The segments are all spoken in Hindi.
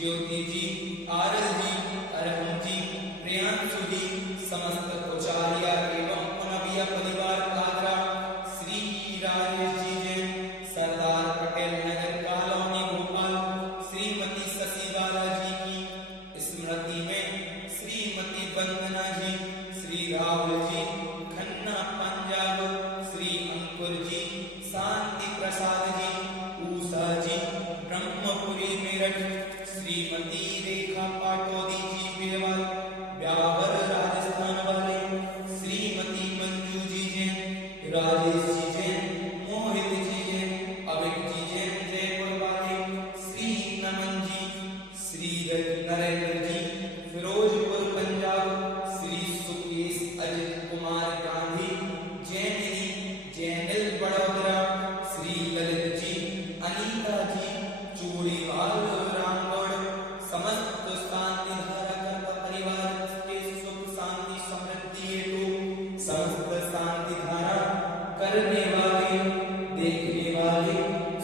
ज्योति जी, आरल जी, अरहम जी, प्रियांशु जी, समस्त कोचारिया एवं पुनविया परिवार आगरा, श्री राजेश जी जैन, सरदार पटेल नगर कॉलोनी भोपाल, श्रीमती शशि बालाजी की स्मृति में श्रीमती वंदना जी, श्री राहुल जी, खन्ना पंजाब, श्री अंकुर जी, शांति प्रसाद जी, उषा जी, ब्रह्मपुरी मेरठ, श्रीमती रेखा पाटोदी जी बेवाल, ब्यावर राजस्थान वाले, श्रीमती मंजू जी जैन, राजेश जी जैन, मोहित जी जैन, अविक जी जैन जयपुर वाले, श्री नमन जी, श्री नरेंद्र जी, फिरोजपुर पंजाब, श्री सुकेश अजित कुमार गांधी, जैमिनी जैनिल बड़ोदरा, श्री ललित जी, अनीता जी, चूड़ीवाल रामगढ़, समस्त शांति धारा का परिवार के सुख शांति समृद्धि हेतु समस्त शांति धारा करने वाले, देखने वाले,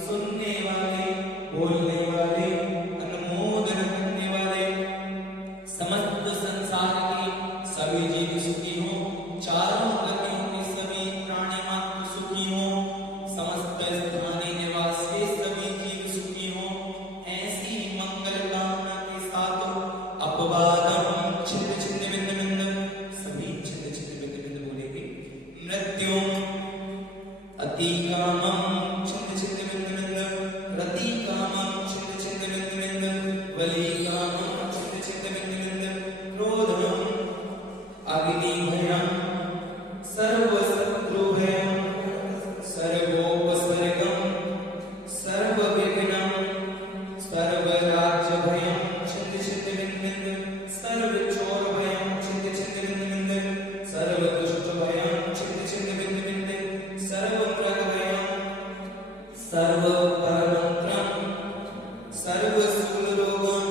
सुनने वाले, बोलने वाले, अनुमोदन करने वाले समस्त संसार के सभी जीव सुखी हो, चारों गतियों के सभी प्राणी मात्र सुखी हो, समस्त स्थानीय निवास के सभी जीव सुखी हो, ऐसी मंगल कामना के साथ अपवादम छिन्न छिन्न बिंद बिंद, सभी छिन्न छिन्न बिंद बिंद बोलेंगे। मृत्यु अति कामम छिन्न छिन्न बिंद बिंद, रति कामम छिन्न छिन्न बिंद बिंद, वली कामम छिन्न छिन्न बिंद बिंद, क्रोधम अग्नि भयम सर्व शत्रु भयम सर्वोपसर्गम सर्व विघ्नम सर्व राज्य भयम छिन्न छिन्न बिंद बिंद, सर्व चोर भयम छिन्न छिन्न बिंद बिंद, सर्व दुष्ट भयम छिन्न छिन्न बिंद बिंद, सर्व मृग भयम सर्व परमंत्रम सर्व स्थूल रोगम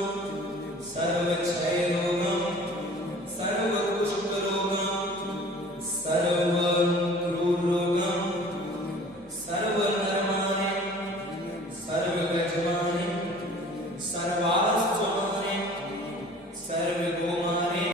सर्व क्षय रोगम सर्व कुष्ठ रोगम सर्व क्रूर रोगम सर्व नरमाने सर्व गजमाने सर्वास्वमाने सर्व